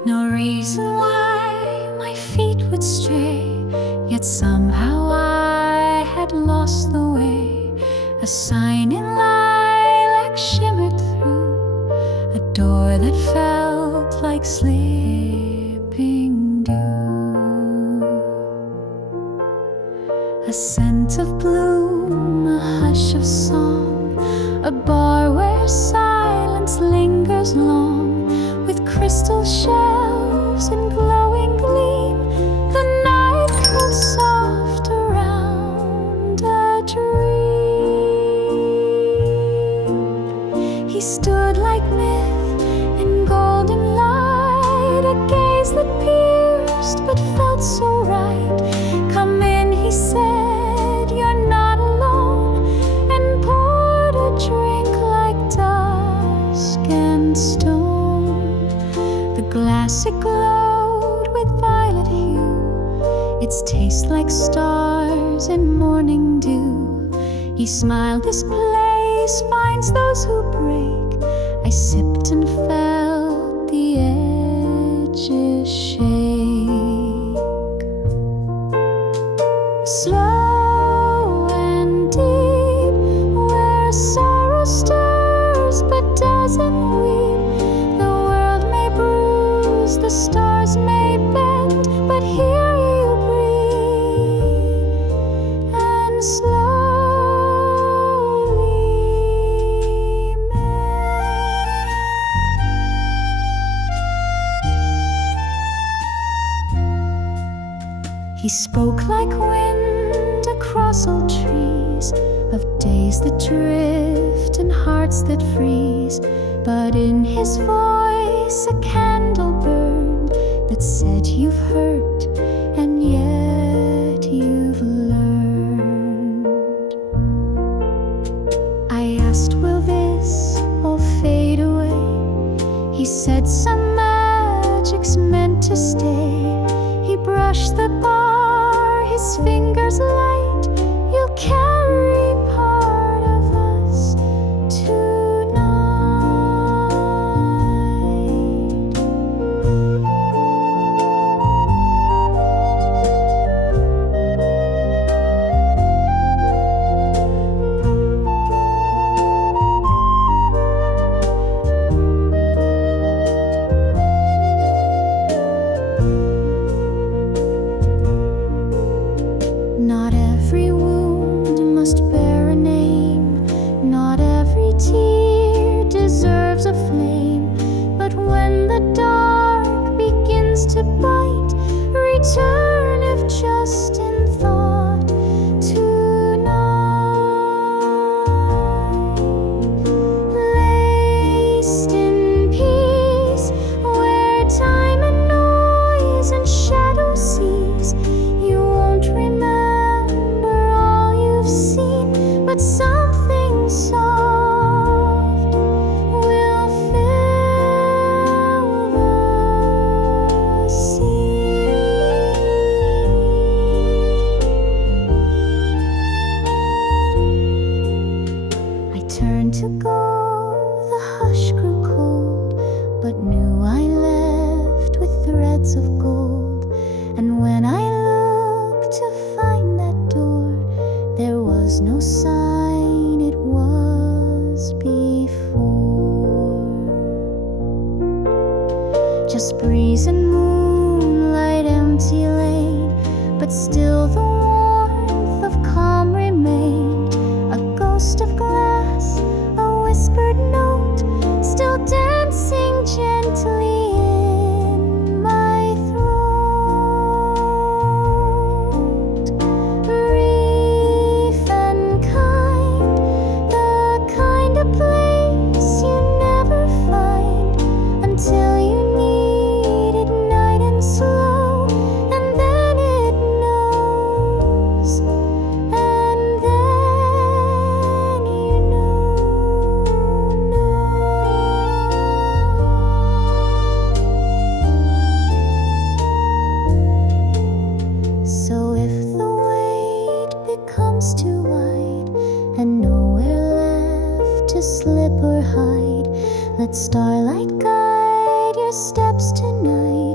No reason why my feet would stray, yet somehow I had lost the way. A sign in lilac shimmered through a door that felt like sleeping dew. A scent of bloom, a hush of song, a bar where silence lingers long, with crystal shelves and glowing gleam. The night cooled soft around a dream. He stood like myth in golden light, a gaze that pierced but felt so right. Come in, he said, you're not alone, and poured a drink like dusk and stone. The glass, it glowed with violet hue, its taste like stars and morning dew. He smiled, this place finds those who break. I sipped and felt the edges shake. Slow and deep, where sorrow stirs but doesn't weep. The world may bruise, the stars may bend, but here you breathe and slowly mend. He spoke like wind across old trees, of days that drift and hearts that freeze. But in his voice a candle burned that said, you've hurt and yet you've learned. I asked, will this all fade away? He said, some magic's meant to stay. He brushed the bar, his fingers light. You'll carry part of us tonight. Not every wound must bear a name, not every tear deserves a flame. But when the dark begins to bite, return if just in thought tonight. Laced in peace, where time and noise and shadow cease, you won't remember all you've seen, but something soft will fill the scene. I turned to go, the hush grew cold, but knew I left with threads of gold. And when I looked to find that door, there was no sign it was before. Just breeze and moonlight, empty lane, but still the warmth of calm remained. A ghost of glass, a whispered note, still dancing gently in my throat. Brief and kind, the kind of place you never find until you need it night and slow, and then it knows, and then you know. So if the wait becomes too wide and nowhere left to slip or hide, let starlight guide your steps tonight.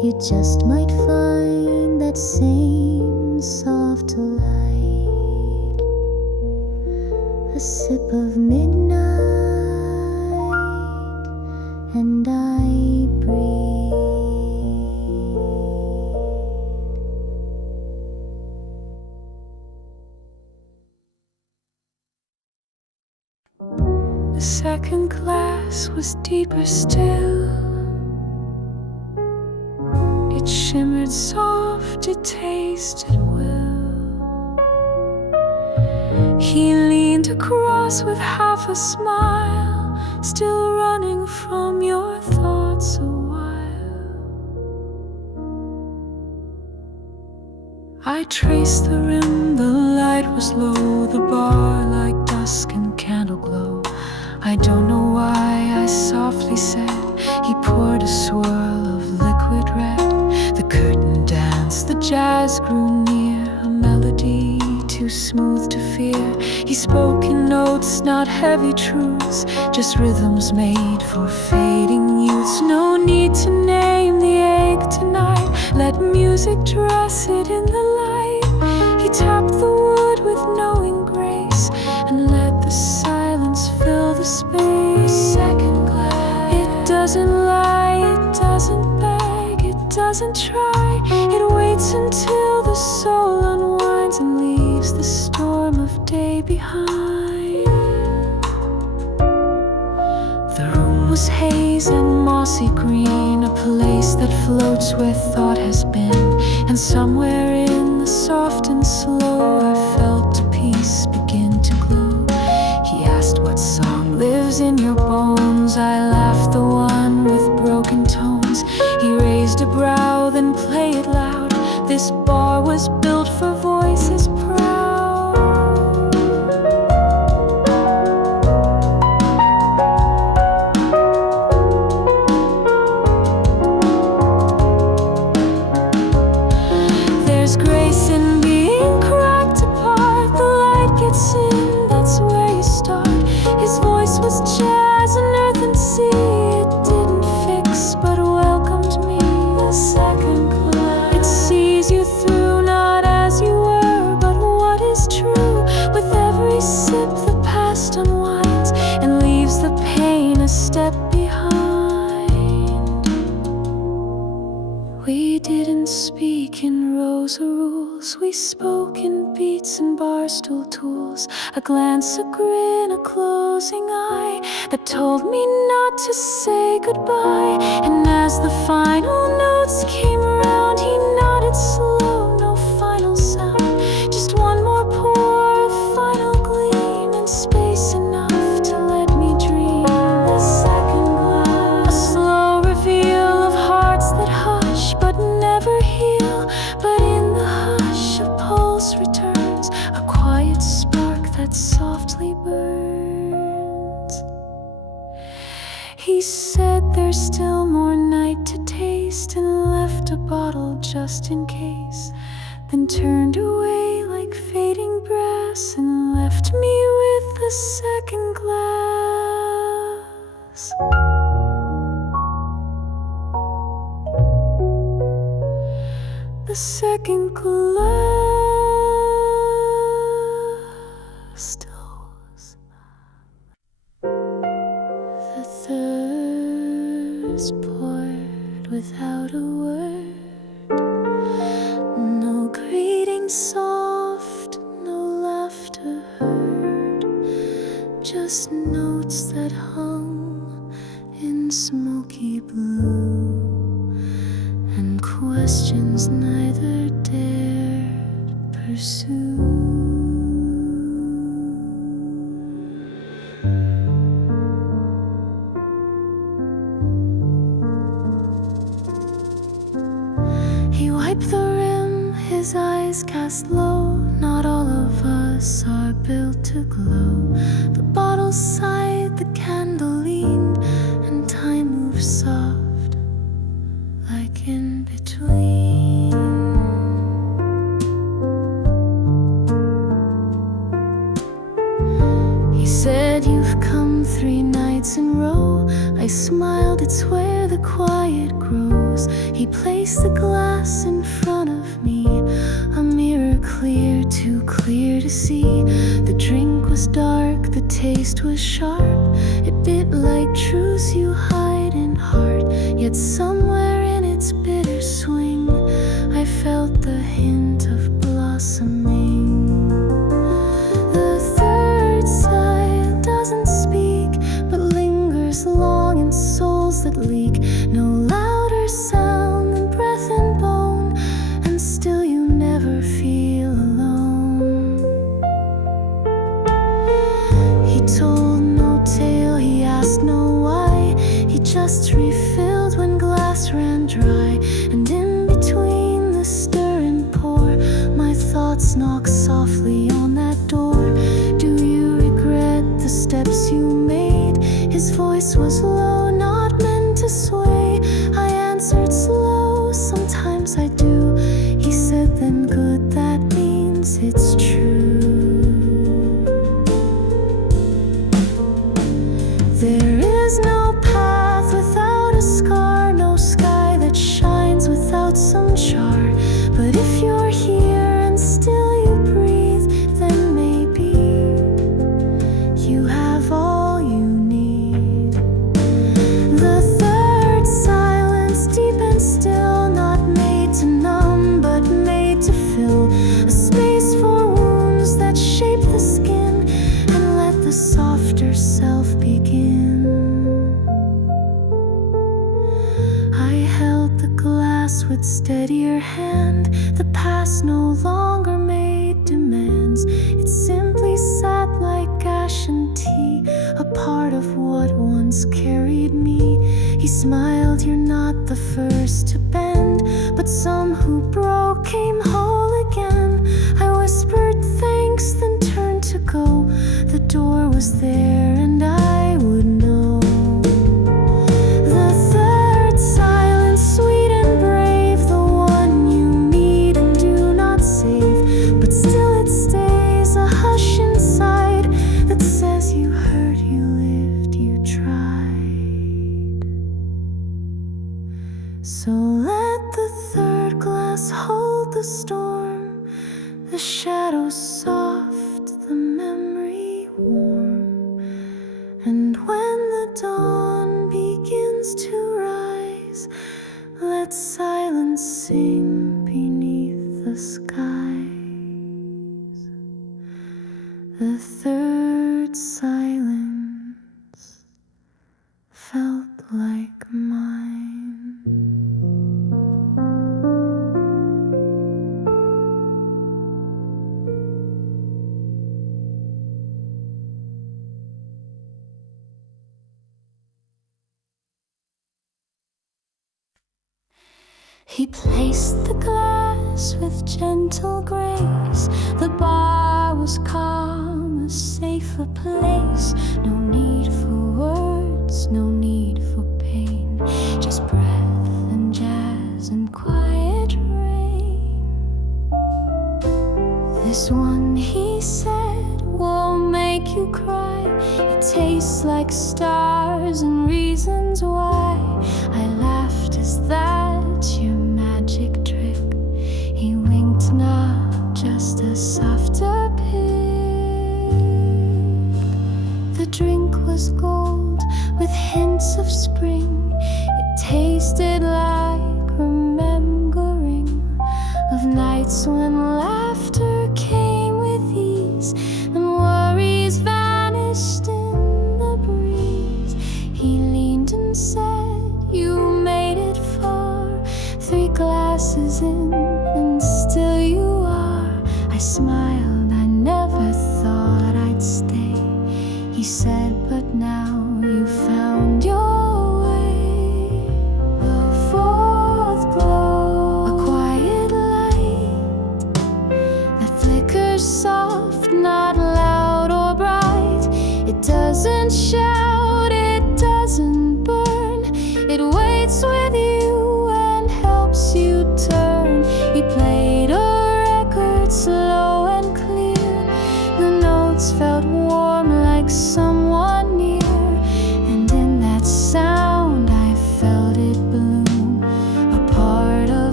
You just might find that same soft light, a sip of midnight, and I breathe. The second glass was deeper still. It shimmered soft, it tasted well. He leaned across with half a smile, still running from your thoughts a while. I traced the rim, the light was low, the bar like dusk and candle glow. I don't know why, I softly said. He poured a swirl of liquid red. The curtain danced, the jazz grew near, a melody too smooth to fear. He spoke in notes, not heavy truths, just rhythms made for fading youths. No need to name the ache tonight, let music dress it in the light. He tapped the wood with knowing grace and let the silence fill the space. Second glass, it doesn't lie, it doesn't beg, it doesn't try. It waits until the soul unwinds and leaves the storm of day behind. The room was haze and mossy green, a place that floats where thought has been. And somewhere in the soft and slow, I felt a peace begin to glow. He asked what song lives in your bones. I laughed, the one with broken tones. He raised a brow, then play it loud. This bar was built for voices proud. There's grace in being cracked apart. The light gets in, that's where you start. His voice was jazz and earth and sea. It didn't fix but welcomed me. The second glass, it sees you through, not as you were, but what is true. With every sip the past unwinds and leaves the pain a step behind. We didn't speak in rows or rules, we spoke in beats and barstool tools. A glance, a grin, a closing eye that told me not to say goodbye. And as the final notes came around, he nodded slow, no final sound, just one more pour, a final gleam, and space enough to let me dream. The second glass, a slow reveal of hearts that hush but never heal. But in the hush a pulse returns, a quiet spark that softly burns. He said there's still more night to taste, and left a bottle just in case, then turned away like fading brass and left me with the second glass. The second glass dose. The thirst poured without a word. No greeting soft, no laughter heard, just notes that hung in smoky blue, and questions neither dared pursue. He wiped the rim, his eyes cast low. Not all of us are built to glow. The bottle sighed, the candle leaned, and time moved soft, like in between. He said, "You've come 3 nights in a row." I smiled, it's where the quiet grows. close. He placed the glass in front of me, a mirror clear, too clear to see. The drink was dark, the taste was sharp. It bit like truths you hide in heart, yet somewhere in its bitter swing I felt the hint of blossoming. The third sigh doesn't speak, but lingers long in souls that leak. No louder sound than breath and bone, and still you never feel alone. He told no tale, he asked no why. He just refilled when glass ran dry. And in between the stir and pour, my thoughts knock softly on that door. Do you regret the steps you made? His voice was low, not meant to sway. I answered slow, sometimes I do. He said, then good, that means it's true. There is no path without a scar, no sky that shines without some char. But if you're here and still you breathe, then maybe you have all you need. The third silence, deep and still, not made to numb but made to fill a space for wounds that shape the skin and let the softer self begin. I held the glass with steadier hand. The past no longer made demands. It simply sat like ash and tea, a part of what once carried me. He smiled, you're not the first to bend, but some who broke came whole again. I whispered thanks, then turned to go. The door was there and I would know. The third silence, sweet and brave, the one you need and do not save, but still it stays, a hush inside that says you heard, you lived, you tried. So let the third glass hold the storm, the shadows soft, the memory warm. And when the dawn begins to rise, let silence sing beneath the skies. The third silence felt like mine. He placed the glass with gentle grace. The bar was calm, a safer place. No need for words, no need for pain, just breath and jazz and quiet rain. This one, he said, won't make you cry. It tastes like stars and reasons why. I laughed, is that your magic trick? He winked, not just a softer pick. The drink was gold with hints of spring. It tasted like remembering of nights when laughter came with ease and worries vanished in the breeze. He leaned and said, you made it far. 3 glasses in and still you are. I smiled, I never thought I'd stay. He said, but now you found your way. The fourth glow, a quiet light that flickers soft, not loud or bright. It doesn't shout, it doesn't burn. It waits with you and helps you turn. He played a record slow and clear. The notes felt warm like someone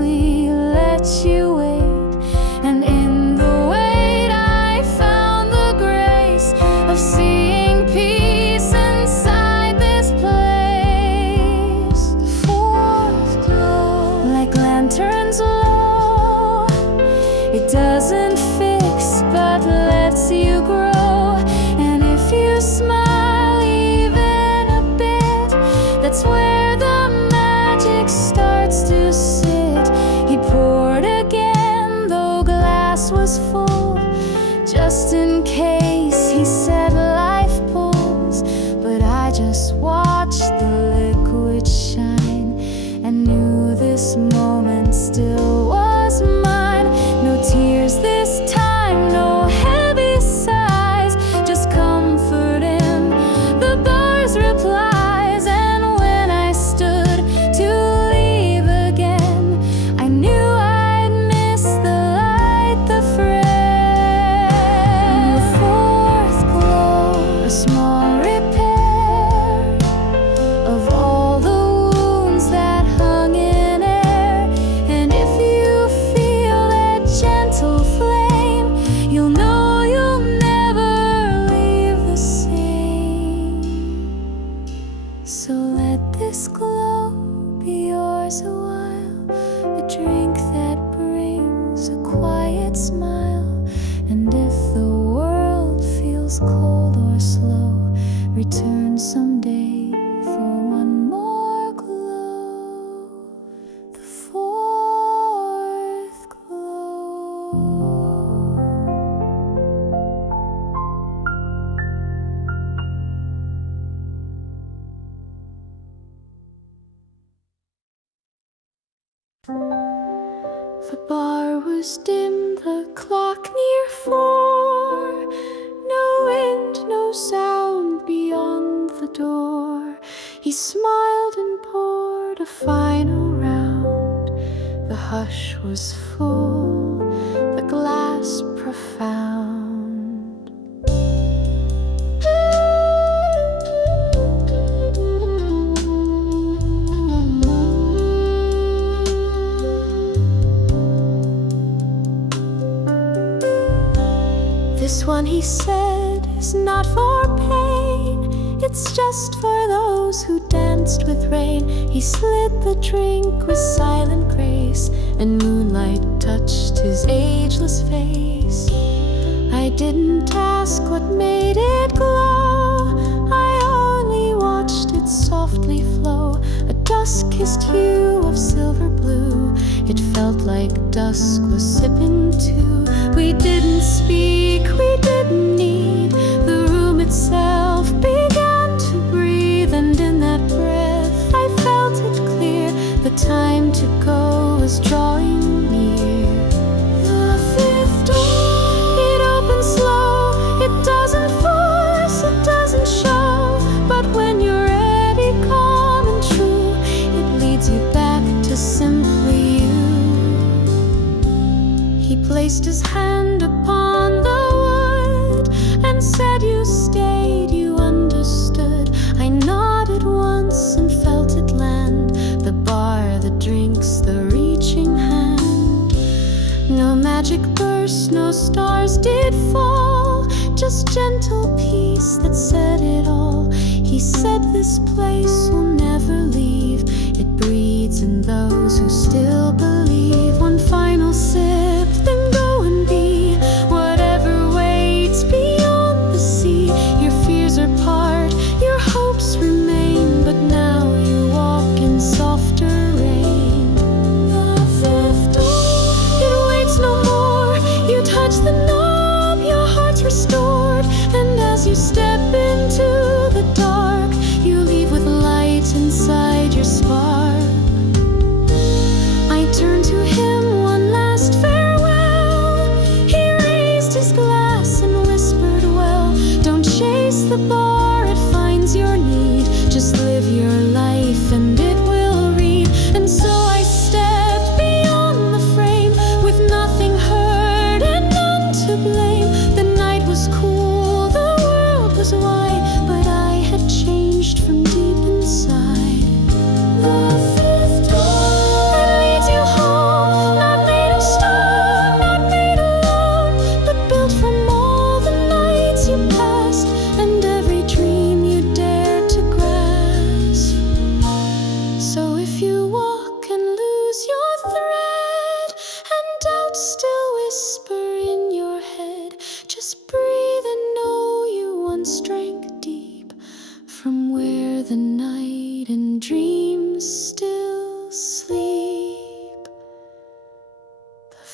gently let you wait. And in the wait I found the grace of seeing peace inside this place. The fourth glow, like lanterns low, it doesn't fix but lets you grow. And if you smile even a bit, that's where the magic starts to sit. He poured again, though glass was full, just in case, he said, life pulls. But I just watched the liquid shine and knew this moment still was mine. No tears this time, no heavy sighs, just comfort in the bar's replies. And when I stood to leave again, I knew I'd miss the light, the friend. The fourth glow, a small repair of all the wounds that hung in air. And if you feel that gentle flame, you'll know you'll never leave the same. So let this glow be yours a while, a drink that brings a quiet smile. And if the world feels cold or slow, return someday for one more glow. The fourth glow. The bar was dim, the clock near 4. No wind, no sound beyond the door. He smiled and poured a final round. The hush was full, the glass profound. This one, he said, is not for pain. It's just for those who danced with rain. He slid the drink with silent grace, and moonlight touched his ageless face. I didn't ask what made it glow, I only watched it softly flow. A dusk-kissed hue of silver blue, it felt like dusk was sipping too. We didn't speak, we didn't need. The room itself began to breathe, and in that breath I felt it clear. The time to go was drawing near. The fifth door, it opens slow. It doesn't force, it doesn't show. But when you're ready, calm and true, it leads you back to simply you. He placed his hand upon the wood and said, you stayed, you understood. I nodded once and felt it land. The bar, the drinks, the reaching hand. No magic burst, no stars did fall, just gentle peace that said it all. He said this place will never leave. It breathes in those who still believe. One final sip, then go and be whatever waits beyond the sea. Your fears are part, your hopes remain, but now you walk in softer rain. The fifth door, it waits no more. You touch the knob, your heart's restored. And as you step into the dark, you leave with light inside your spark. I turn to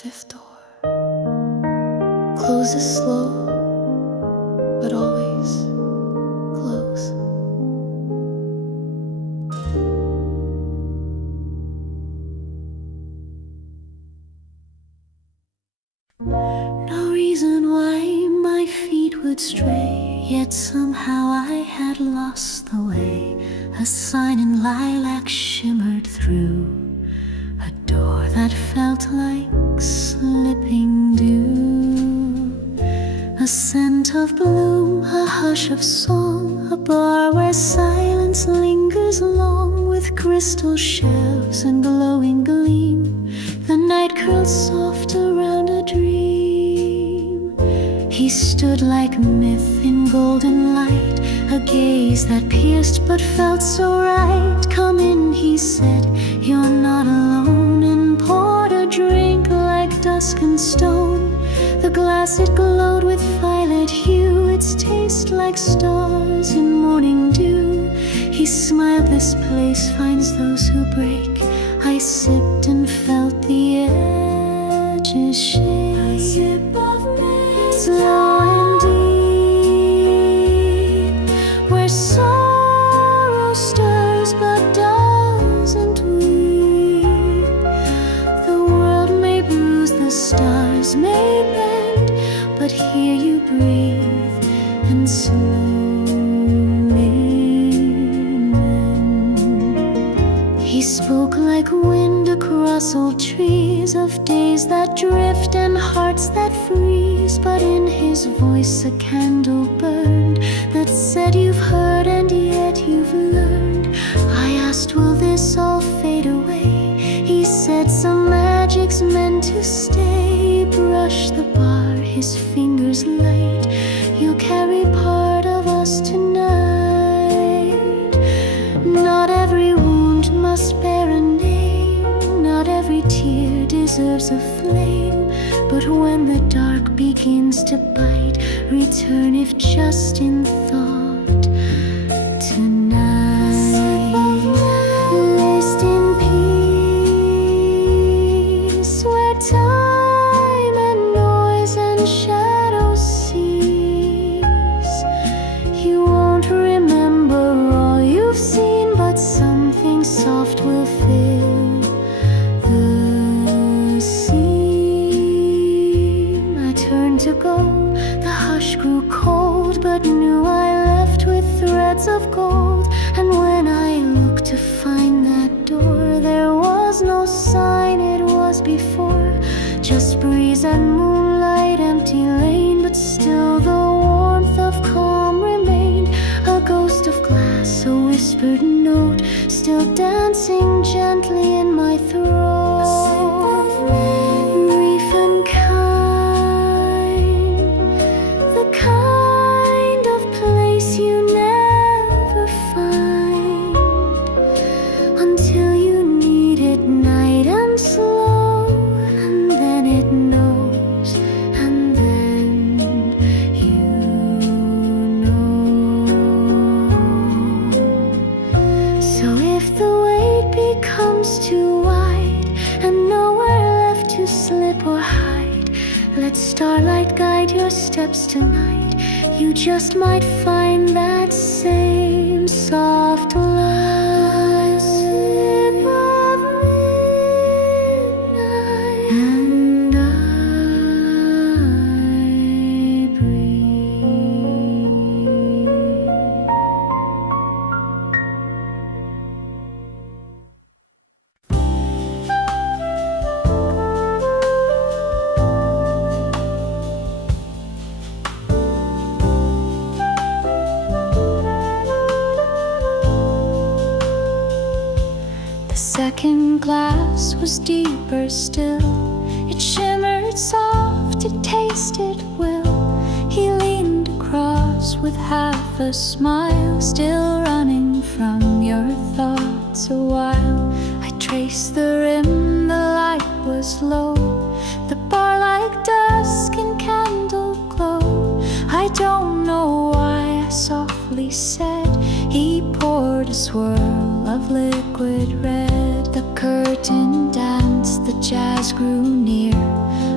massive door closes slow, but always close. No reason why my feet would stray, yet somehow I had lost the way. A sign in lilac shimmered through a door that felt like slipping dew. A scent of bloom, a hush of song, a bar where silence lingers long, with crystal shelves and glowing gleam. The night curled soft around a dream. He stood like myth in golden light, a gaze that pierced but felt so right. Come in, he said, you're not alone, and poured a drink like dusk and stone. The glass, it glowed with violet hue, its taste like stars in morning dew. He smiled, this place finds those who break. I sipped and felt the edges shake. A sip of me, slow and deep, where sorrow stirs but doesn't weep. The world may bruise, the stars may bend, but here you breathe and slowly mend. He spoke like wind across old trees, of days that drift and hearts that freeze. But in his voice a candle burned that said, you've heard and yet you've learned. I asked, will this all fade away? He said, some magic's meant to stay. Brush the bar, his fingers light, you'll carry part of us tonight. Not every wound must bear a name, not every tear deserves a flame. But when the dark begins to bite, return if just in thought tonight. Rest in peace, where time and noise and shadows cease. You won't remember all you've seen, but something soft will fill the seam. I turned to go, the hush grew cold, but knew I left with threads of gold. And when I looked to find that door, there was no sign it was before. Just breeze and moonlight, empty lane, but still the warmth of calm remained. A ghost of glass, a whispered note, still dancing gently in my throat. Brief and kind, the kind of place you never find until you need it, night and slow. And then it knows, and then you know. So if the wait becomes too wide and nowhere left to slip or hide, let starlight guide your steps tonight. You just might find that same soft light. Sip of midnight, and I breathe. The second glass was deeper still. It shimmered soft, it tasted well. He leaned across with half a smile, still running from your thoughts a while. I traced the rim, the light was low, the bar like dusk in candle glow. I don't know why I softly said. He poured a swirl of liquid red. The curtain danced, the jazz grew near.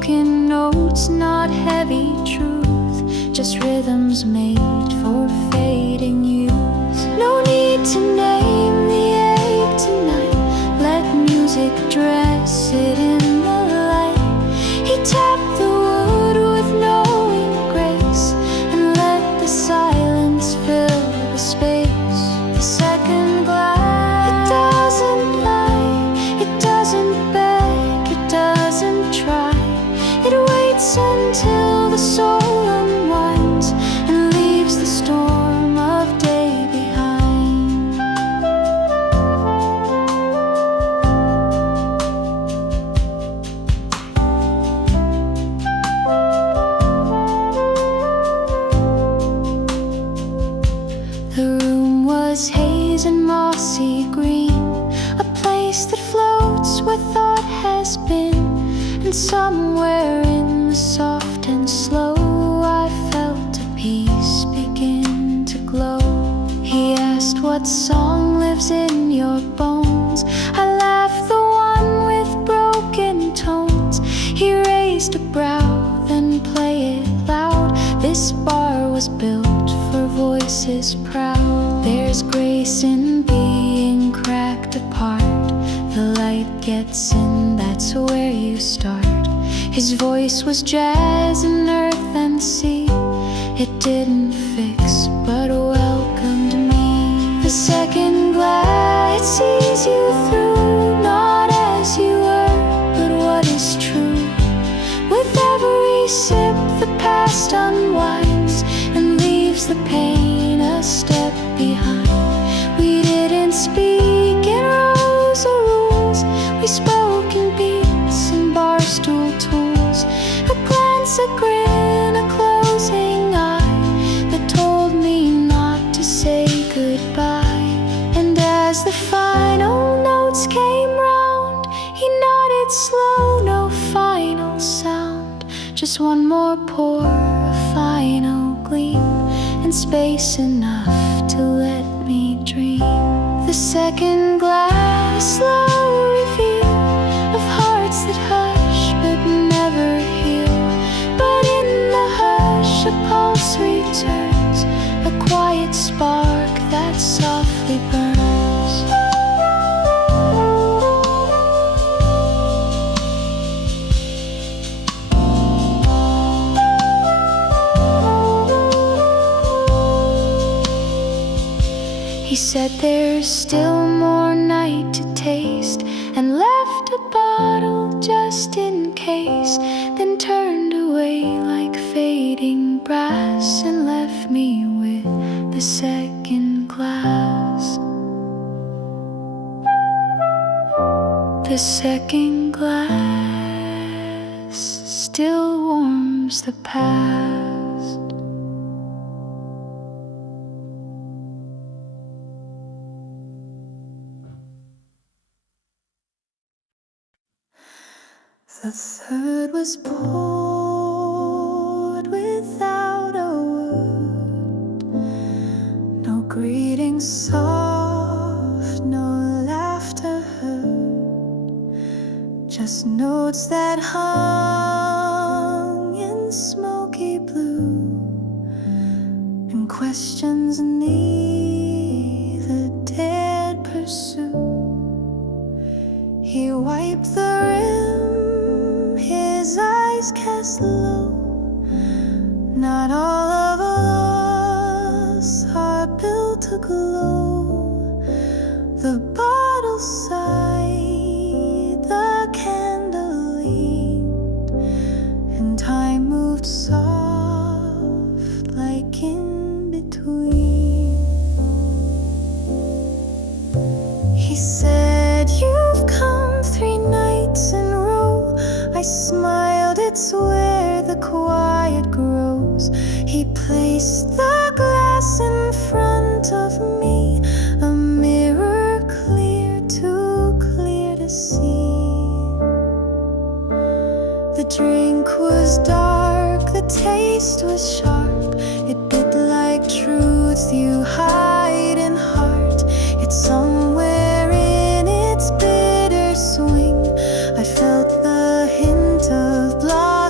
broken notes, not heavy truth, just rhythms made for fading youth. No need to name the ache tonight, let music dress it in the light. He tapped the wood with knowing grace and let the silence fill the space. The second glass, it doesn't lie, it doesn't beg, it doesn't try. It waits until the soul unwinds and leaves the storm of day behind. The room was haze and mossy green, a place that floats where thought has been. And somewhere in the soft and slow, I felt a peace begin to glow. He asked what song lives in your bones. I laughed, the one with broken tones. He raised a brow, then play it loud. This bar was built for voices proud. There's grace in being cracked apart. The light gets in, that's where you start. His voice was jazz and earth and sea. It didn't fix, but welcomed me. The second glass sees you through, not as you were, but what is true. With every sip, the past unwinds and leaves the pain a step behind. We didn't speak in rows or rules, we spoke in beats and barstool tools. A glance, a grin, a closing eye that told me not to say goodbye. And as the final notes came round, he nodded slow, no final sound. Just one more pour, a final gleam, and space enough to let me dream. The second glass, slow reveal of hearts that hush but never heal. But in the hush, a pulse returns, a quiet spark that softly burns. He said there's still more night to taste, and left a bottle just in case, then turned away like fading brass and left me with the second glass. The second glass still warms the past. The third was poured without a word. No greeting soft, no laughter heard. Just notes that hung in smoky blue, and questions neither dared pursue. He wiped the rim, his eyes cast low. Not all of us are built to glow. The bottle sighed, the candle leaned, and time moved soft like in between. He said, "You've come 3 nights in a row." I smiled, it's where the quiet grows. He placed the glass in front of me, a mirror clear, too clear to see. The drink was dark, the taste was sharp. It bit like truth you hide in heart. It's somewhere its bitter swing. I felt the hint of blood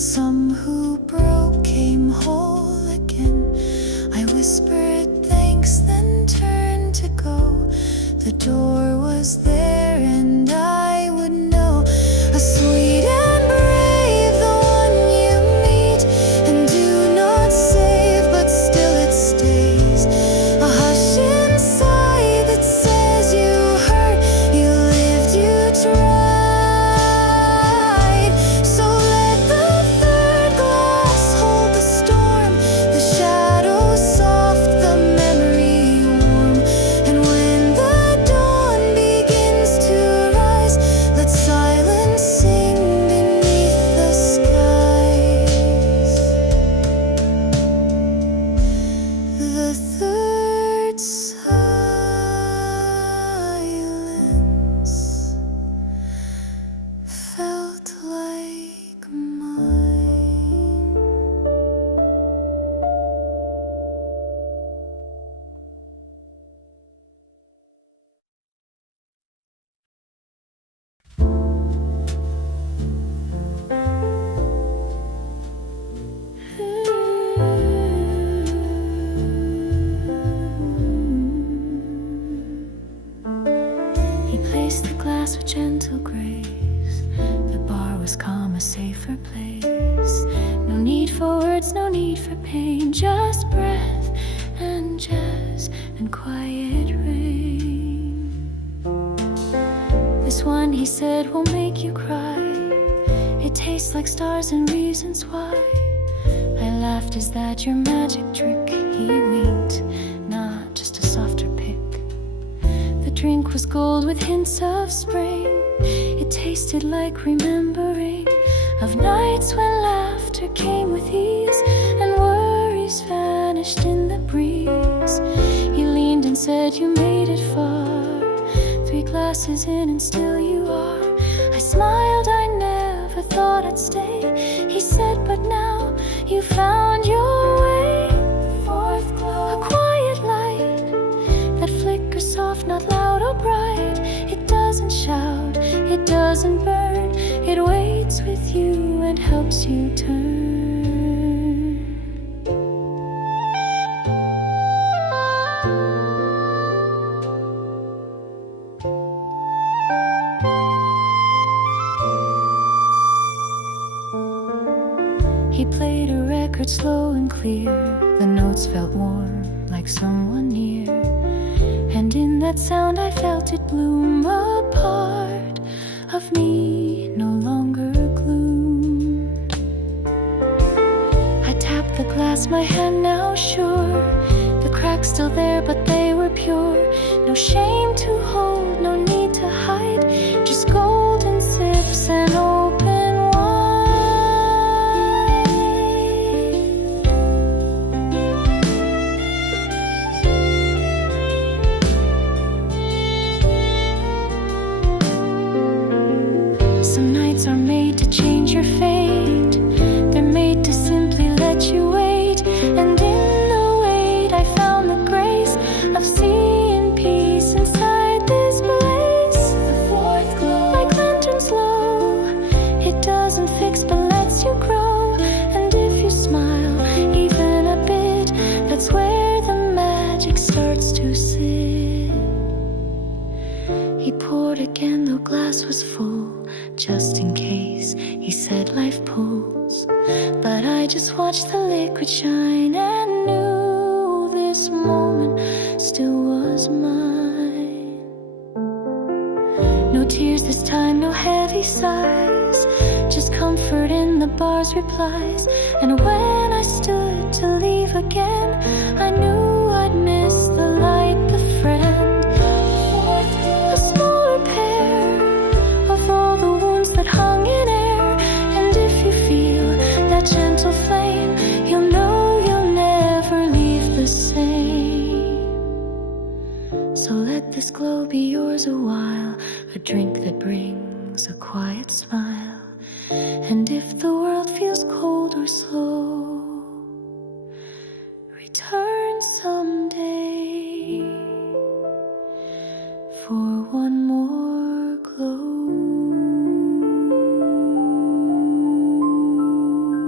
some who broke came whole again. I whispered thanks, then turned to go. The door was there and I would know. A sweet and brave, the one you meet and do not save, but still it stays. A hush inside that says you hurt, you lived, you tried. So let the third glass hold the storm, the shadow soft, the memory warm. And when the dawn begins to rise, let silence sing beneath the skies. The third silence felt like mine. He placed the glass with gentle grace. The bar was calm, a safer place. No need for words, no need for pain, just breath and jazz and quiet rain. This one, he said, will make you cry. It tastes like stars and reasons why. I laughed, is that your magic trick? He winked, not just a softer pick. The drink was gold with hints of spring. It tasted like remembering of nights when laughter came with ease and worries vanished in the breeze. He leaned and said, you made it far. 3 glasses in and still you are. I smiled, I never thought I'd stay. He said, but now you found your way. Fourth glow, a quiet light that flickers soft, not loud or bright. It doesn't shout, it doesn't burn. It waits with you and helps you turn. He played a record slow and clear. The notes felt warm, like someone near. And in that sound I felt it bloom. A part of me no longer gloomed. I tapped the glass, my hand now sure. The cracks still there, but they were pure. No shame to hold, no need to hide. Just golden sips and open are made to change your fate. They're made to simply let you wait. And in the wait I found the grace of seeing peace inside this place. The fourth glow, like lanterns low, it doesn't fix but lets you grow. And if you smile even a bit, that's where the magic starts to sit. He poured again, the glass was full. Just in case, he said, life pulls. But I just watched the liquid shine and knew this moment still was mine. No tears this time, no heavy sighs, just comfort in the bar's replies. And when I stood to leave again, I knew I'd miss the light, the friend, a smaller pair of all the wounds that hung in air. And if you feel that gentle flame, you'll know you'll never leave the same. So let this glow be yours a while, a drink that brings a quiet smile. And if the world feels cold or slow, return someday for one more glow.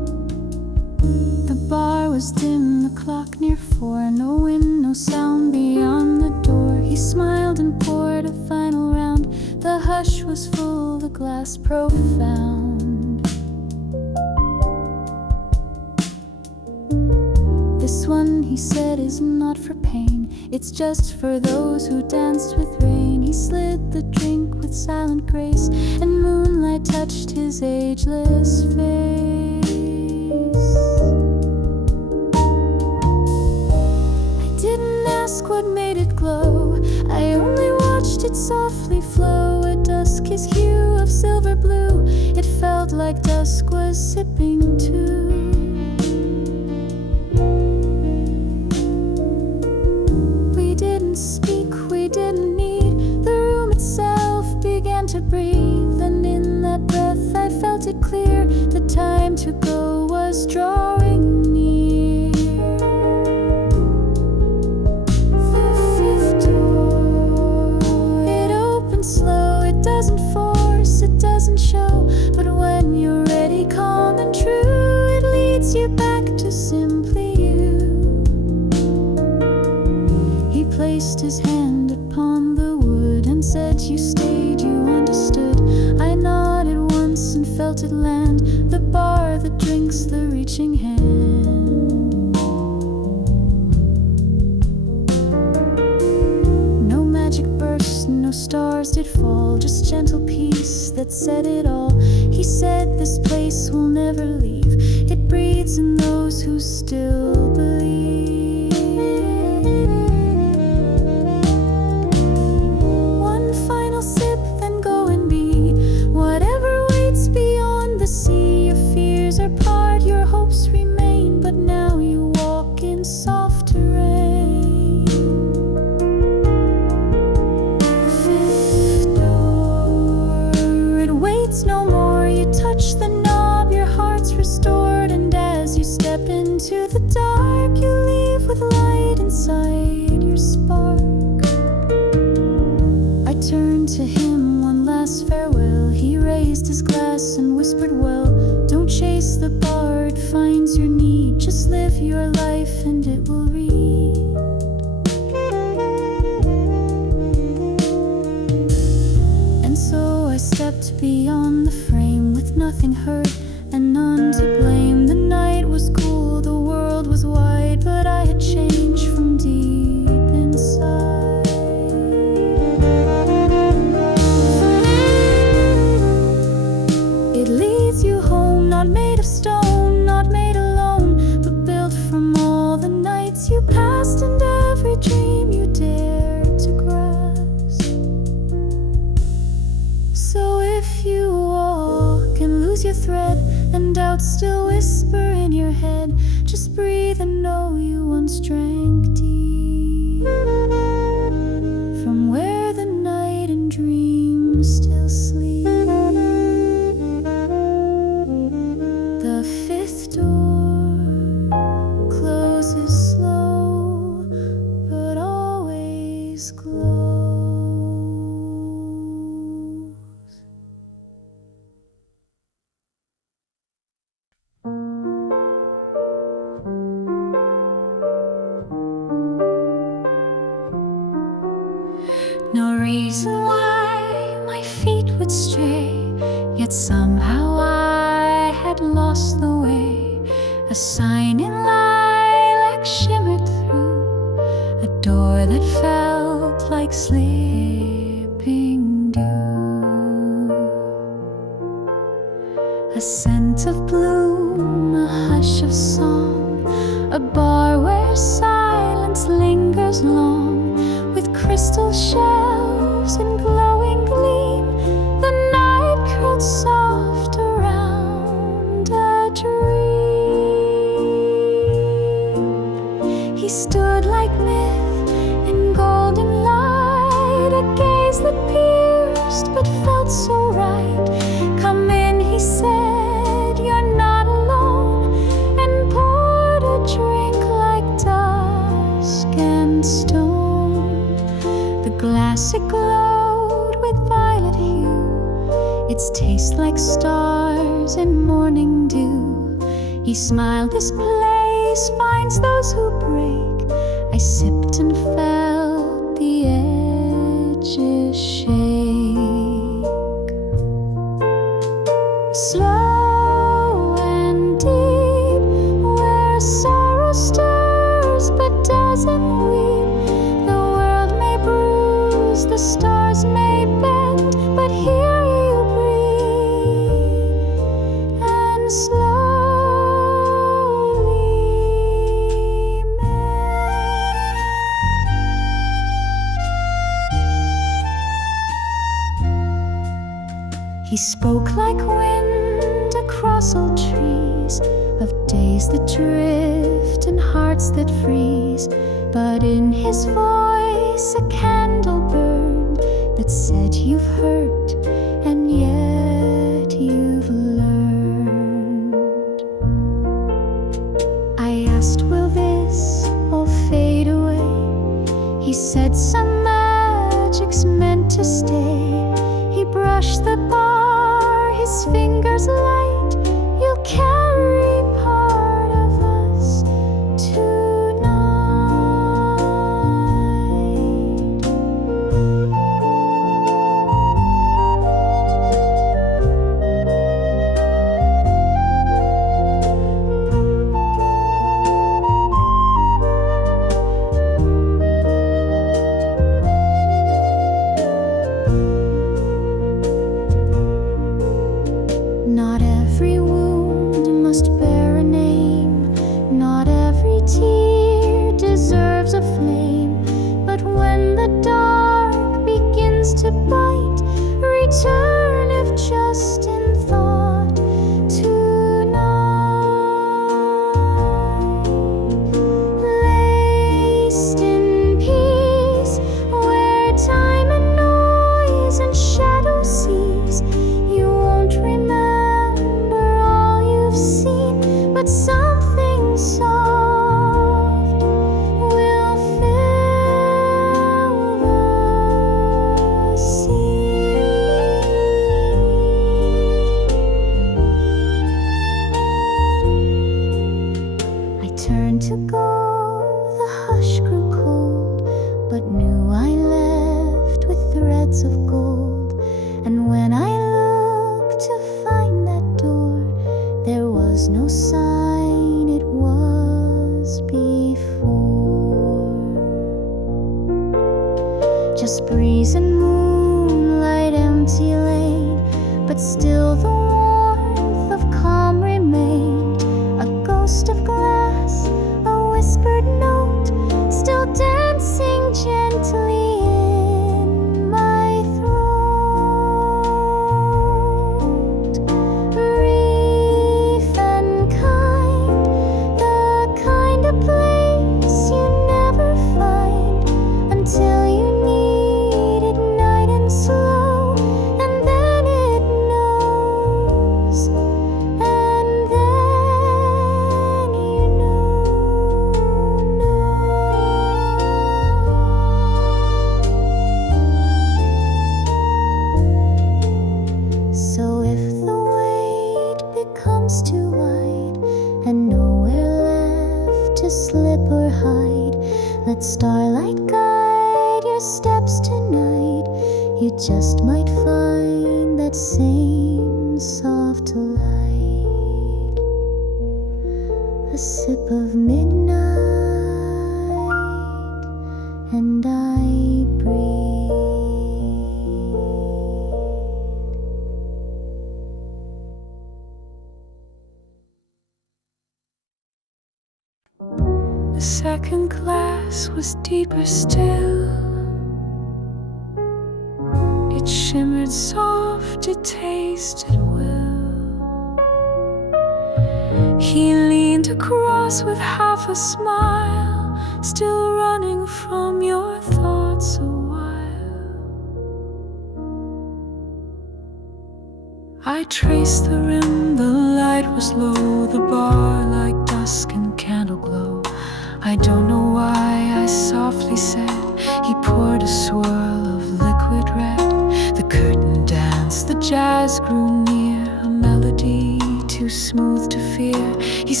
was dim, the clock near 4. No wind, no sound beyond the door. He smiled and poured a final round. The hush was full, the glass profound. This one, he said, is not for pain. It's just for those who danced with rain. He slid the drink with silent grace, and moonlight touched his ageless face. I didn't ask what made it glow, I only watched it softly flow. A duskish hue of silver blue, it felt like dusk was sipping too. We didn't speak, we didn't need. The room itself began to breathe, and in that breath I felt it clear. The time to go was drawing near. The fifth door, it opens slow. It doesn't force, it doesn't show, but when you're ready, calm and true, it leads you back to simply you. He placed his hand upon the wood and said, you stayed, you understood. I nodded once and felt it land. The bar, the drinks, the reaching hand. No magic burst, no stars did fall, just gentle peace that said it all. He said, this place will never leave. It breathes in those who still believe. One final sip, then go and be whatever waits beyond the sea. Your fears are part, your hopes remain, but now you walk in soft terrain. The fifth door, it waits no more. You touch the knob, your heart's restored, and as you step into the dark, you leave with light inside your spark. I turned to him, one last farewell. He raised his glass and whispered, well, don't chase the bar, it finds your need. Just live your life and it will read. And so I stepped beyond the frame with nothing hurt and none to blame. The night was cool, the world was wide, but I had changed from deep inside. It leads you home, not made of stone, not made alone, but built from all the nights you passed and every dream you dared to grasp. So if you walk and lose your thread, and doubts still whisper in your head, just breathe and know you once drank deep from where the night and dreams still sleep. The fifth door closes slow, but always close. No reason why my feet would stray, yet somehow I had lost the way. A sign in lilac shimmered through a door that felt like slipping dew. A scent of bloom, a hush of song, a bar where silence lingers long, with crystal shelves and glowing gleam. The night curled soft around a dream. He stood like myth in golden light, a gaze that pierced but felt so right. Come in, he said, you're not alone, and poured a drink like dusk and stone. The glass, it glowed with violet hue, its taste like stars in morning dew. He smiled, this place peace finds those who break. I sipped and felt the edges shake. Slow and deep, where sorrow stirs but doesn't weep. The world may bruise, the stars may bend, but here you breathe and slowly mend. He spoke like wind across old trees, of days that drift and hearts that freeze. But in his voice a candle burned that said, you've hurt and yet you've learned. I asked, will this all fade away? He said, some magic's meant to stay. He brushed the bar, his fingers light. You'll carry part of us tonight. Not every wound must bear a name. Not every tear deserves a flame. But when the dark begins to bite, return if just in thought tonight. Laced in peace, where time and noise and shadow cease. You won't remember all you've seen, but something soft will fill the scene. I turned to go, the hush grew cold, but knew I left with threads of gold. And when I looked to find that door, there was no sign it was before. Just breeze and moonlight, empty lane, but still the warmth of calm remained. A ghost of glass, a whispered note, still dancing gently in my throat. Brief and kind, the kind of place you never find until you need it night and slow, and then it knows, and then you know. So if the wait becomes too wide and nowhere left to slip or hide, let starlight guide your steps tonight. You just might find that same soft light. A sip of midnight, and I breathe. The second glass was deeper still. It shimmered soft, it tasted well. He leaned across with half a smile, still running from your thoughts a while. I traced the rim, the light was low, the bar like dusk and candle glow. I don't know why I softly said. He poured a swirl of liquid red. The curtain danced, the jazz grew near, a melody too smooth to fear. He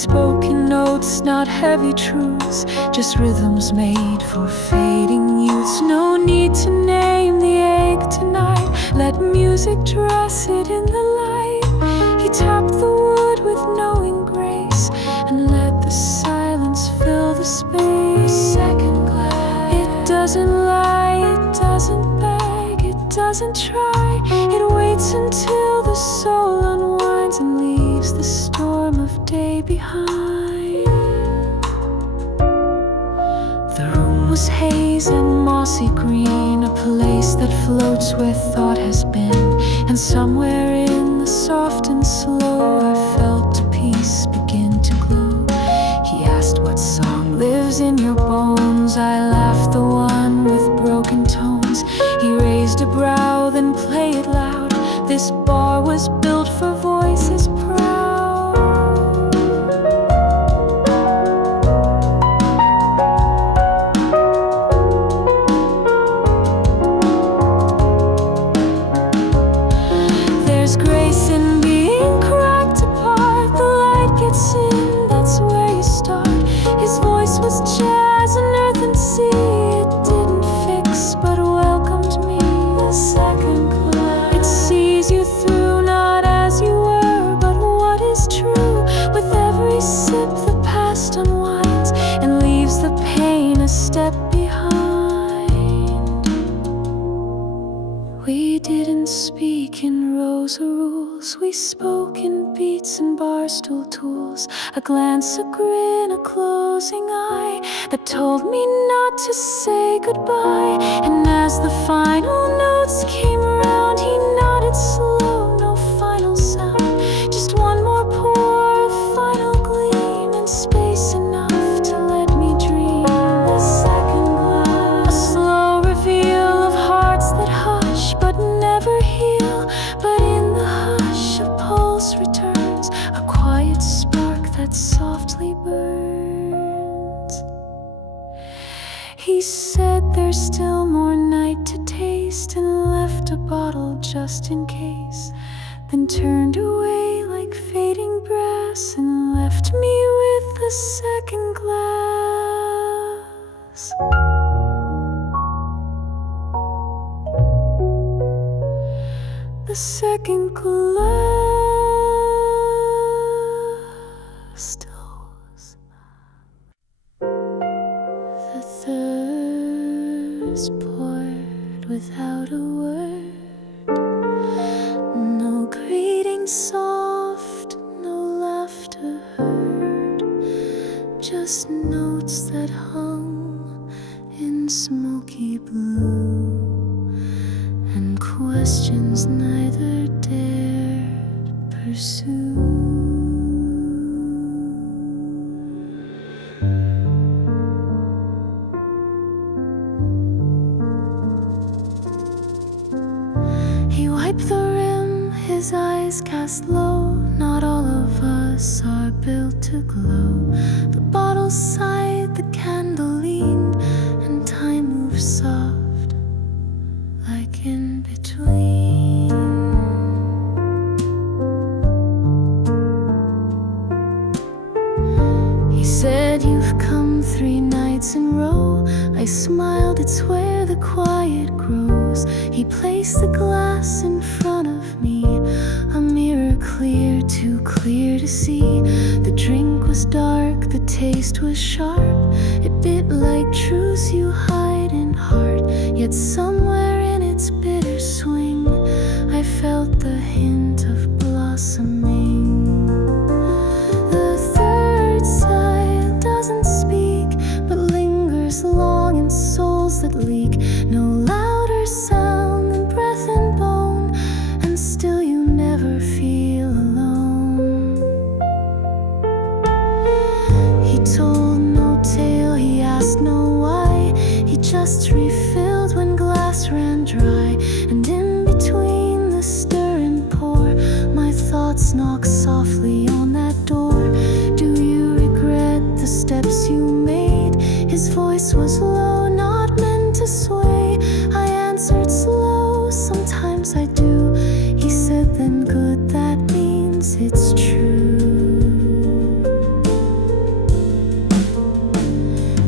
spoken notes, not heavy truths, just rhythms made for fading youths. No need to name the ache tonight, let music dress it in the light. He tapped the wood with knowing grace and let the silence fill the space. Second glass, it doesn't lie, it doesn't beg, it doesn't try. It waits until the soul unwinds and leaves the storm of day behind. The room was haze and mossy green, a place that floats where thought has been. And somewhere in the soft and slow I felt a peace begin to glow. He asked what song lives in your bones. I laughed, the one with broken tones. He raised a brow, then play it loud. This bar was built for voices proud. There's grace in being cracked apart. The light gets in, that's where you start. His voice was jazz and earth and sea. It didn't fix but welcomed me. The second glass, it sees you through, not as you were but what is true. With every sip the past unwinds and leaves the pain a step behind. We didn't speak in rows or rules, we spoke in beats and barstool tools. A glance, a grin, a closing eye that told me not to say goodbye. And as the final notes came around, he nodded slow, no final sound, just one more pour, a final gleam, and space enough to let me dream. The second glass, a slow reveal of hearts that hush but never heal. But in the hush a pulse returns, a quiet spark that softly burns. He said there's still more night to taste and left a bottle just in case, then turned away like fading brass and left me with the second glass. The second glass stills. The thirst poured without a word. No greeting soft, no laughter heard, just notes that hung in smoky blue, and questions neither dared pursue. He wiped the rim, his eyes cast low. Not all of us are built to glow. The bottle sighed, the candle leaned, and time moved soft like in between. He said, "You've come 3 nights in a row." I smiled, it's where the quiet grows. He placed the glass in front of me, a mirror clear, too clear to see. The drink was dark, the taste was sharp. It bit like truths you hide in heart, yet somewhere in its bitter swing I felt the hint of blossoming. The third side doesn't speak but lingers long in souls that leak. No louder sound than breath and bone, and still you never feel alone. He told no tale, he asked no why. He just refilled when glass ran dry. And in between the stir and pour, my thoughts knock softly on that door. Do you regret the steps you made? His voice was low, not meant to sway. I answered slow, sometimes I do. He said, then good, that means it's true.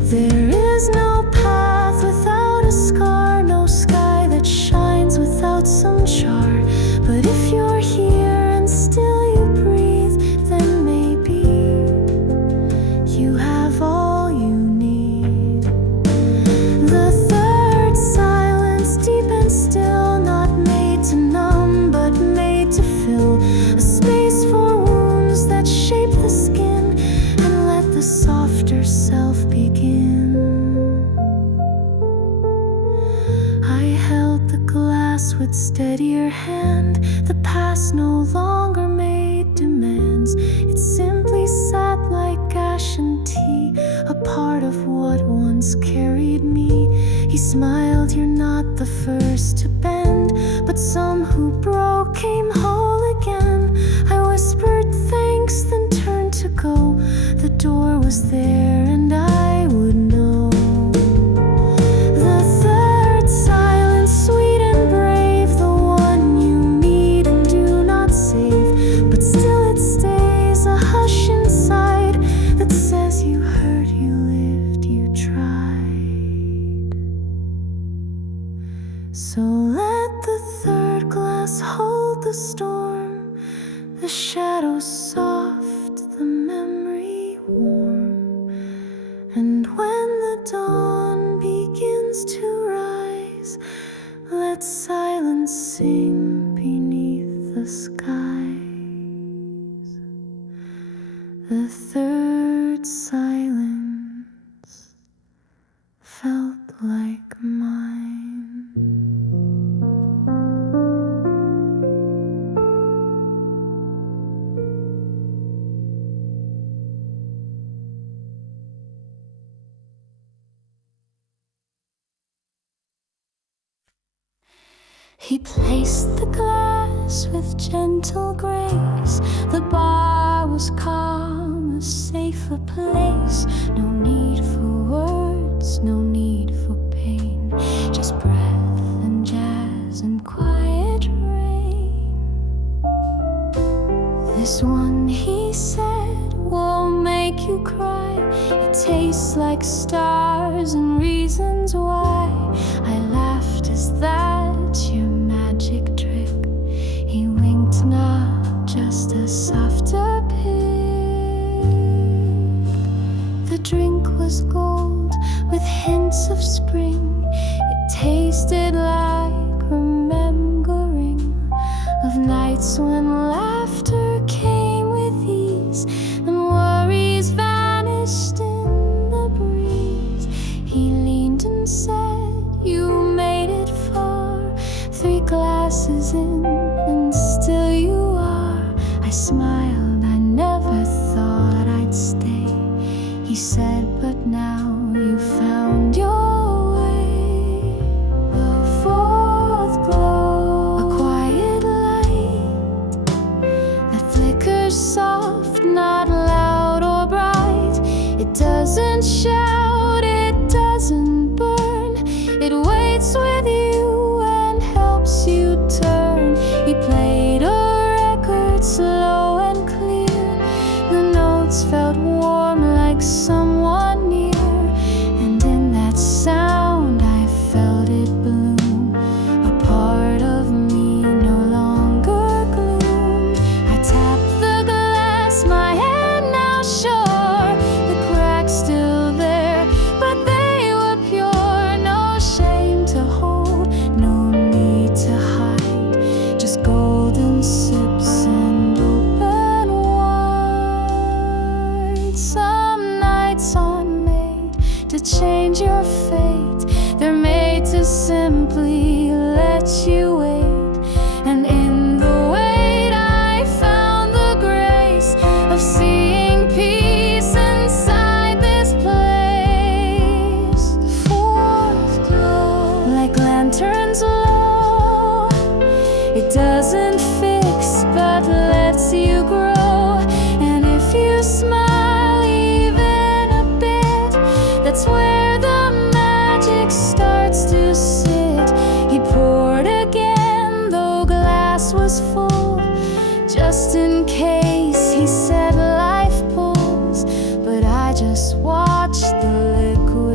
There is no path without a scar, no sky that shines without some char. But if you're here and still you breathe, then maybe you have all you need. The third silence, deep and still, not made to numb but made to fill a space for wounds that shape the skin and let the softer self begin. I held the glass with steadier hand. The past no longer made demands. It simply sat like ash and tea, a part of what once carried me. He smiled, you're not the first to bend, but some who broke came whole again. I whispered thanks, then turned to go. The door was there and I would know. The third silence, sweet and brave, the one you meet and do not save, but still it stays, a hush inside that says you heard, you lived, you tried. So let the third glass hold the storm, the shadows soft, the memory warm. And when the dawn begins to rise, let silence sing beneath the skies. The third silence felt like mine. He placed the glass with gentle grace. The bar was calm, a safer place. No need for words, no need for pain. Just breath and jazz and quiet rain. This one, he said, won't make you cry. It tastes like stars and reasons why. I laughed, is that your magic trick? He winked, not just a softer pick. The drink was gold with hints of spring. It tasted like remembering of nights when laughter came with ease and worries vanished in the breeze. He leaned and said, you made it far. 3 glasses in and still you are. I smiled, I never thought I'd stay. He said, but now you found your way. The fourth glow, a quiet light that flickers soft, not loud or bright. It doesn't shout, it doesn't burn. It waits with you and helps you turn. He played a record slow and clear. The notes felt warm like someone near. And in that sound I felt it bloom. A part of me no longer gloom. I tapped the glass, my hand now sure. The cracks still there, but they were pure. No shame to hold, no need to hide. Just golden sips and open wide. Some nights aren't made to change your fate. They're made to simply let you wait. And in the wait I found the grace of seeing peace inside this place. The fourth glow, like lanterns low. It doesn't fix but lets you grow. And if you smile even a bit, that's where the magic starts to sit. He poured again, though glass was full. Just in case, he said, life pulls. But I just watched the liquid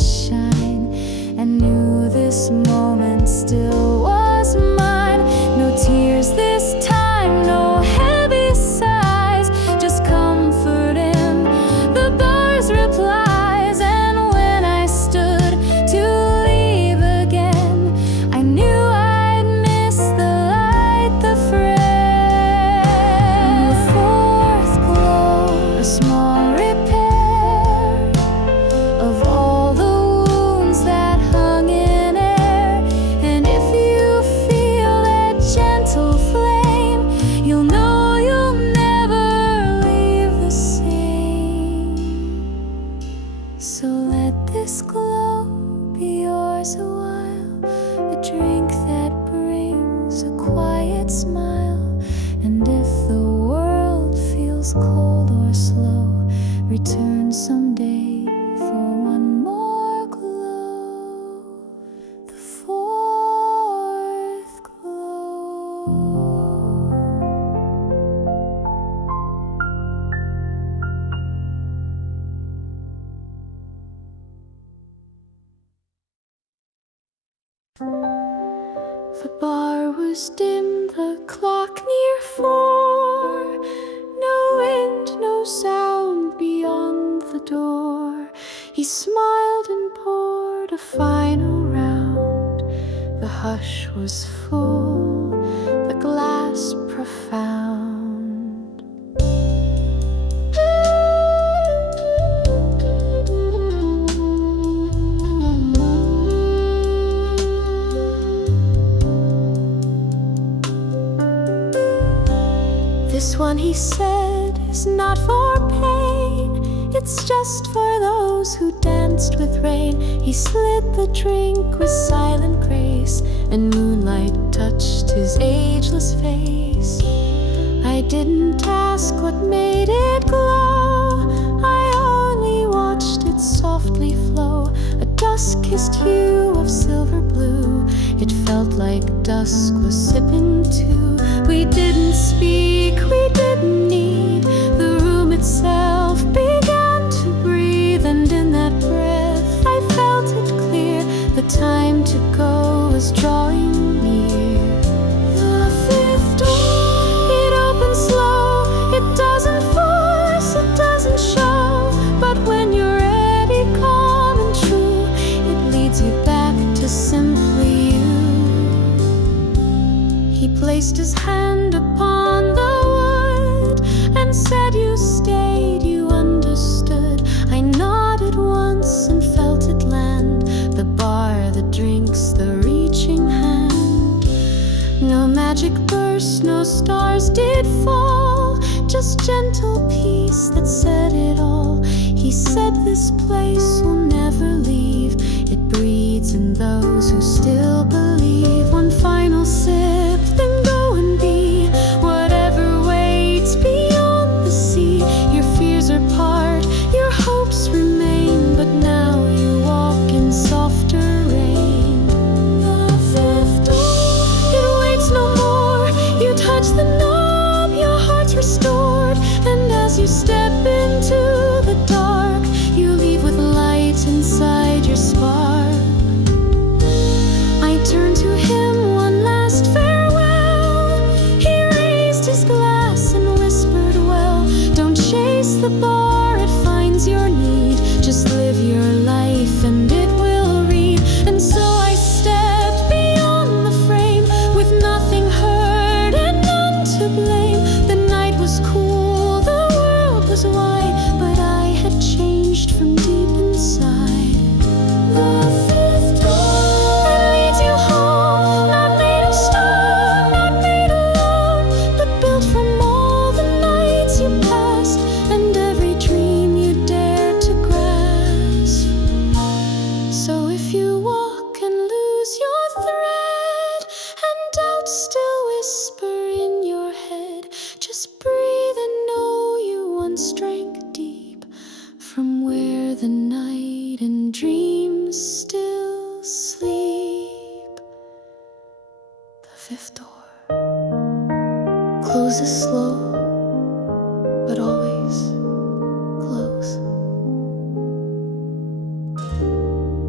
would shine, and knew this moment still was mine. No tears this time, no heavy sighs, just comfort in the bar's replies. And when I stood to leave again, I knew I'd miss the light, the friend. The fourth glow, a small repair of all the wounds that hung in air. And if you feel that gentle flame, you'll know you'll never leave the same. So let this glow be yours a while, a drink that brings a quiet smile. And if the world feels cold or slow, return someday for one more glow, the fourth glow. The bar was dim, the clock near 4. No wind, no sound beyond the door. He smiled and poured a final round. The hush was full, the glass profound. This one, he said, is not for pain. It's just for those who danced with rain. He slid the drink with silent grace, and moonlight touched his ageless face. I didn't ask what made it glow, I only watched it softly flow. A dusk-kissed hue of silver blue, it felt like dusk was sipping too. We didn't speak, we didn't need. The room itself began to breathe, and in that breath I felt it clear. The time to go was drawing near. The fifth door, it opens slow. It doesn't force, it doesn't show. But when you're ready, calm and true, it leads you back to simply you. He placed his hand upon the wood and said, you stayed, you understood. I nodded once and felt it land. The bar, the drinks, the reaching hand. No magic burst, no stars did fall, just gentle peace that said it all. He said this place will never leave. It breathes in those who still believe. One final sip, then go and be whatever waits beyond the sea. Your fears are part, your hopes remain, but now you walk in softer rain. The fifth door, it waits no more. You touch the knob, your heart's restored. And as you step into the dark, you leave with light inside your spark. I turned to him one last farewell. He raised his glass and whispered, well, don't chase the bar, it finds your need. Just live your life and it will read. And so I stepped beyond the frame, with nothing heard and none to blame. The night was cool, the world was wide, but I had changed from deep inside. The fifth door that leads you home, not made of stone, not made alone, but built from all the nights you passed and every dream you dared to grasp. So if you walk and lose your thread, and doubts still whisper in your head, just breathe and know you once drank deep from where the night and dreams still sleep. The fifth door closes slow, but always close.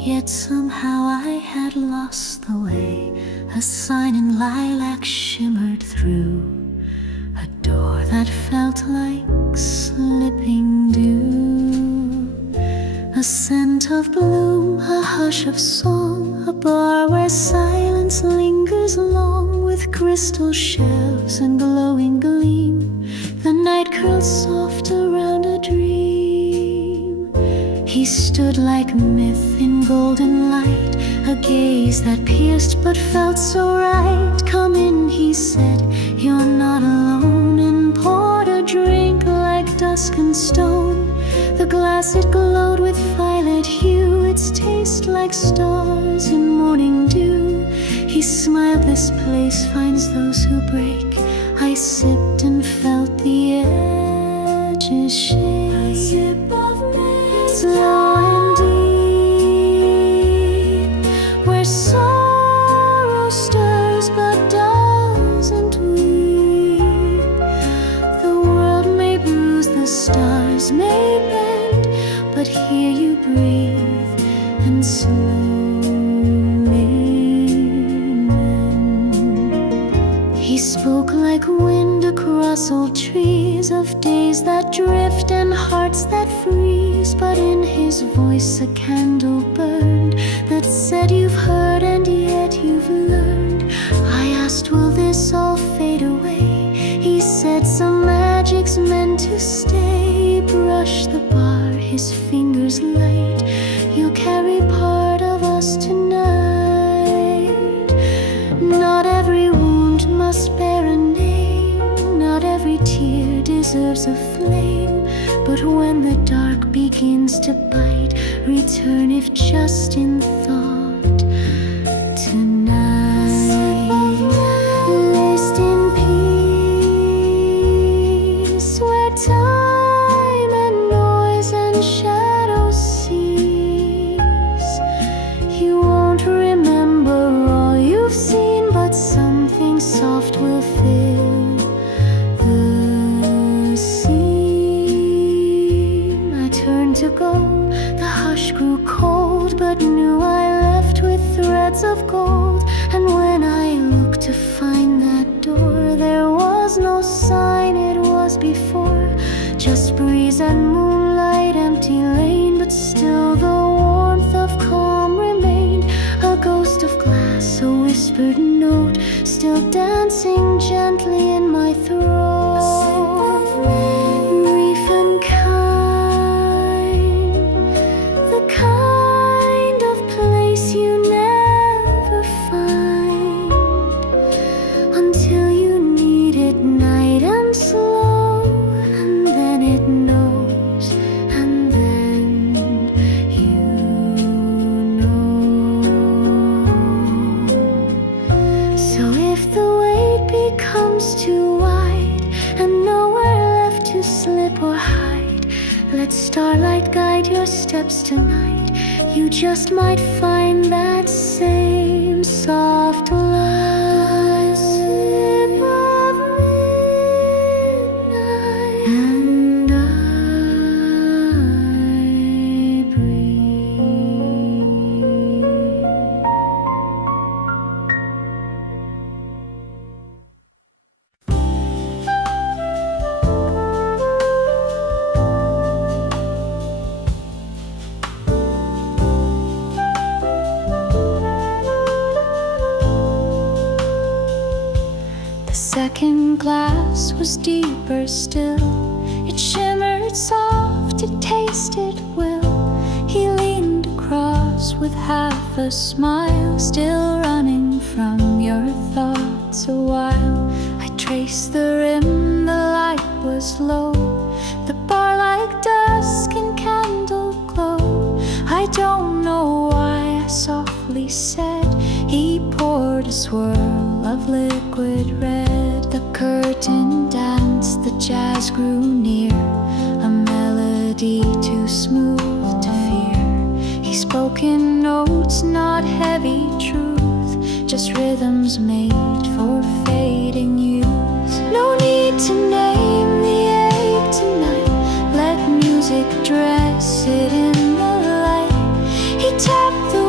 Yet somehow I had lost the way. A sign in lilac shimmered through a door that felt like slipping dew. A scent of bloom, a hush of song, a bar where silence lingers long, with crystal shells and glowing gleam. The night curled soft around a dream. He stood like myth in golden light, a gaze that pierced but felt so right. Come in, he said, you're not alone, and poured a drink like dusk and stone. The glass, it glowed with violet hue, its taste like stars in morning dew. He smiled, this place finds those who break. I sipped and felt the edges shake. A sip of mist, slow and deep, where sorrow stirs but doesn't weep. The world may bruise, the stars may bend, but here you breathe and slowly mend. He spoke like wind across old trees, of days that drift and hearts that freeze. But in his voice a candle burned that said, you've heard and yet you've learned. I asked, will this all fade away? He said, some magic's meant to stay. Brush the bar, his fingers light, you'll carry part of us tonight. Not every wound must bear a name, not every tear deserves a flame. But when the dark begins to bite, return if just in thought tonight. Rest in peace, where time and noise and shadows cease. You won't remember all you've seen, but something soft will fill the seam. I turned to go, the hush grew cold, but knew I left with threads of gold. And when I looked to find that door, there was no sign it was before. Just breeze and moonlight, empty lane, but still the warmth of calm remained. A ghost of glass, a whispered note, still dancing gently in my throat. Brief and kind, the kind of place you never find until you need it, night and slow. And then it knows, and then you know. So if the wait becomes too wide and nowhere left to slip or hide, let starlight guide your steps tonight. You just might find that same soft light. Sip of midnight, and I breathe. The second glass was deeper still. It shimmered soft, it tasted well. He leaned across with half a smile, still running from your thoughts a while. I traced the rim, the light was low, the bar like dusk in candle glow. I don't know why I softly said. He poured a swirl of liquid red. The curtain danced, the jazz grew near, a melody too smooth to fear. He spoke in notes, not heavy truth, just rhythms made for fading youth. No need to name the ache tonight, let music dress it in the light. He tapped the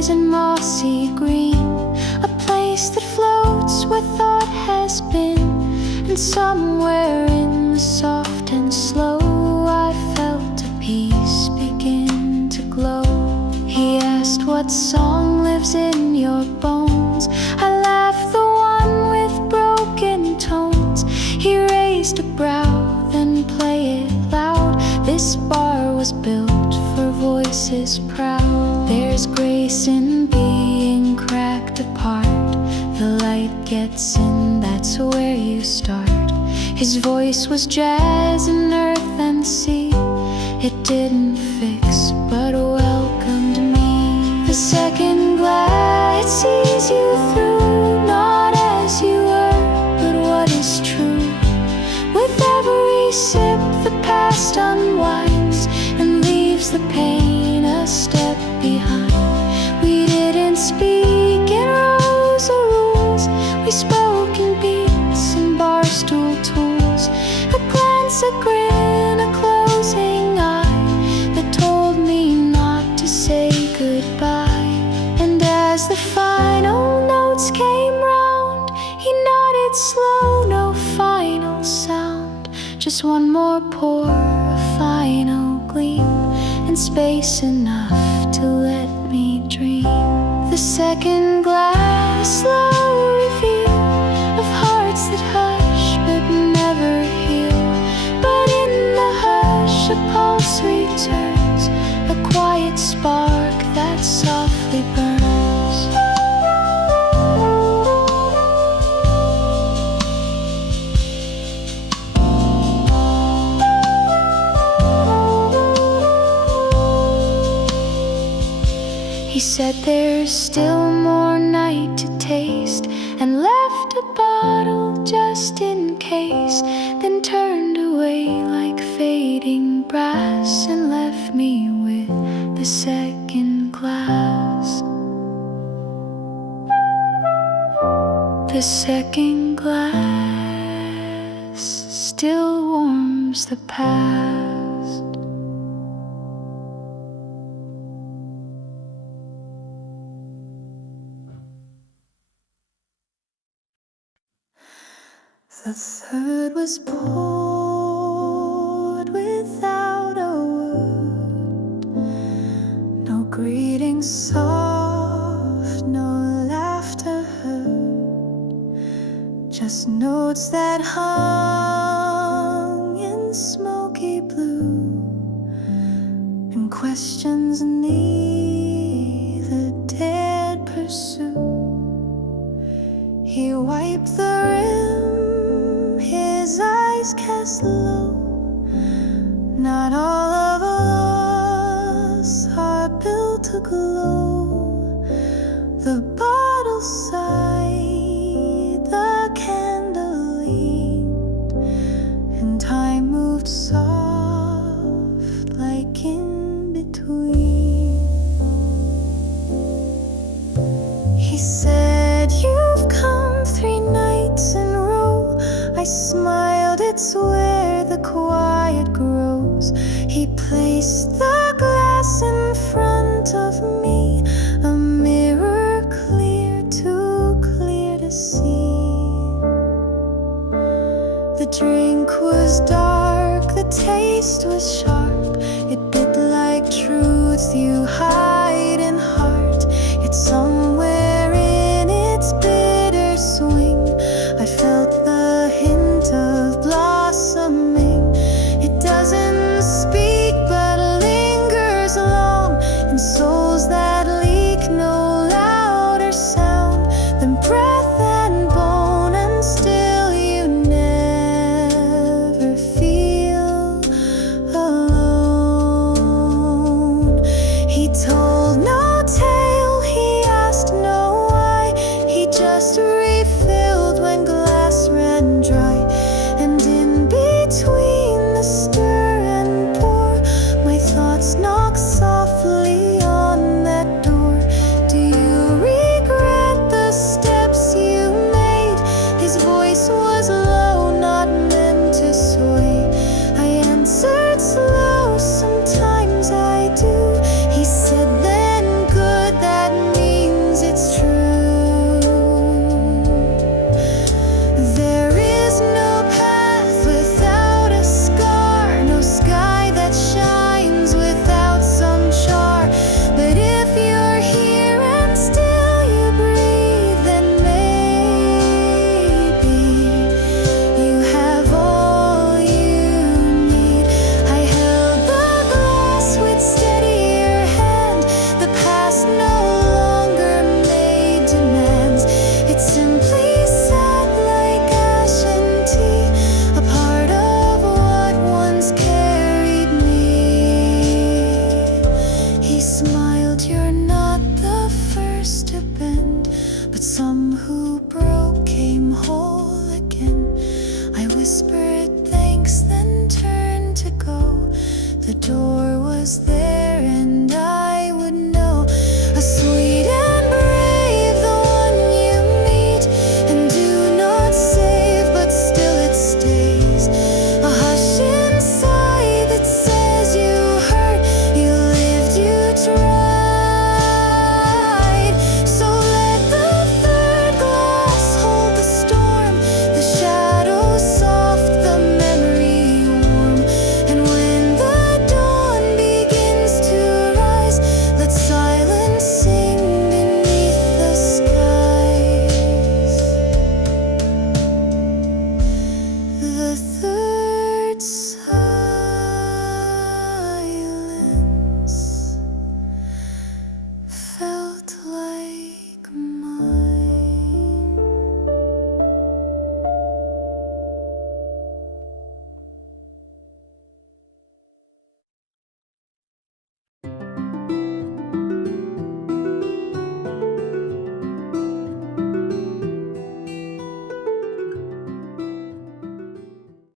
trees and mossy green, a place that floats where thought has been. And somewhere in the soft and slow, I felt a peace begin to glow. He asked, what song lives in your bones? I laughed, the one with broken tones. He raised a brow, then play it loud. This bar was built for voices proud. There's grace in being cracked apart. The light gets in, that's where you start. His voice was jazz and earth and sea. It didn't fix, but welcomed me. The second glass sees you through, not as you were, but what is true. With every sip, the past unwinds and leaves the pain a step behind. We didn't speak in rows or rules, we spoke in beats and bar stool tools. A glance, a grin, a closing eye that told me not to say goodbye. And as the final notes came round, he nodded slow, no final sound. Just one more pour, a final gleam, and space enough to let me dream. The second glass, slow reveal of hearts that hush but never heal. But in the hush, a pulse returns, a quiet spark that softly burns. He said there's still more night to taste, and left a bottle just in case, then turned away like fading brass and left me with the second glass. The second glass still warms the past. The third was poured without a word. No greeting soft, no laughter heard. Just notes that hung in smoky blue, and questions neither dared pursue. He wiped the rim, his eyes cast low. Not all of us are built to glow. The bottle sighed, the candle leaned, and time moved soft like in between. He said, you've come 3 nights in a row. I smiled, it's where the quiet grows. He placed the glass in front of me, a mirror clear, too clear to see. The drink was dark, the taste was sharp. It bit like truth you hide in heart. Yet somewhere in its bitter swing, I felt the hint of blossoming. It doesn't speak but lingers long in souls that leak no louder sound than breath and bone, and still you never feel alone. He told The door was there